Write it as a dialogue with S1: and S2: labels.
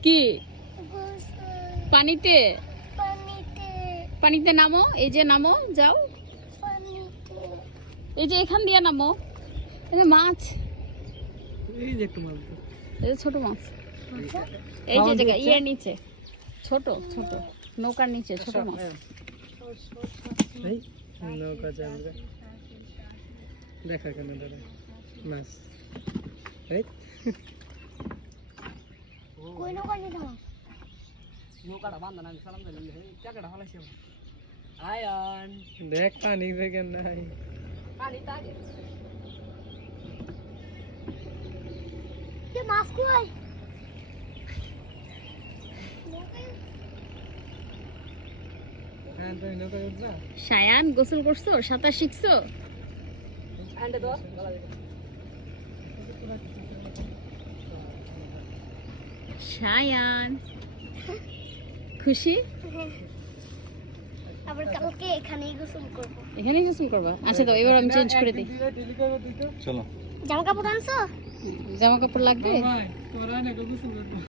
S1: কি পানিতে? পানিতে নামো, এই যে নামো, যাও, এই যে এখান দিয়ে নামো। এই যে মাছ,
S2: এই যে একটু মাছ,
S1: এই যে ছোট মাছ, এই যে জায়গা ইয়ের নিচে ছোট ছোট নৌকার নিচে ছোট মাছ।
S2: এই নৌকা চালবে দেখা কেন ধরে মাছ। এই
S3: কই নৌকা নিয়ে যাও?
S4: নৌকাটা বান্ধা না, আমি সালাম দিলাম, টাকাটা ফলাইছি আয়ন
S2: দেখ পানি থেকে নাই।
S4: পানি তাকে
S3: কে মাছ কই?
S2: হ্যাঁ তুই নৌকা উঠবা।
S1: সায়ান গোসল করছো, সাঁতার শিখছো?
S4: আন্ডে তো
S1: সায়ান খুশি?
S3: আবার কালকে এখানেই গোসল করব।
S1: এখানেই গোসল করবা? আচ্ছা তো এবার আমি চেঞ্জ করে দিই।
S2: চলো
S3: জামা কাপড় আনছো?
S1: জামা কাপড় লাগবে?
S2: ভাই তোরা না গোসল করবো।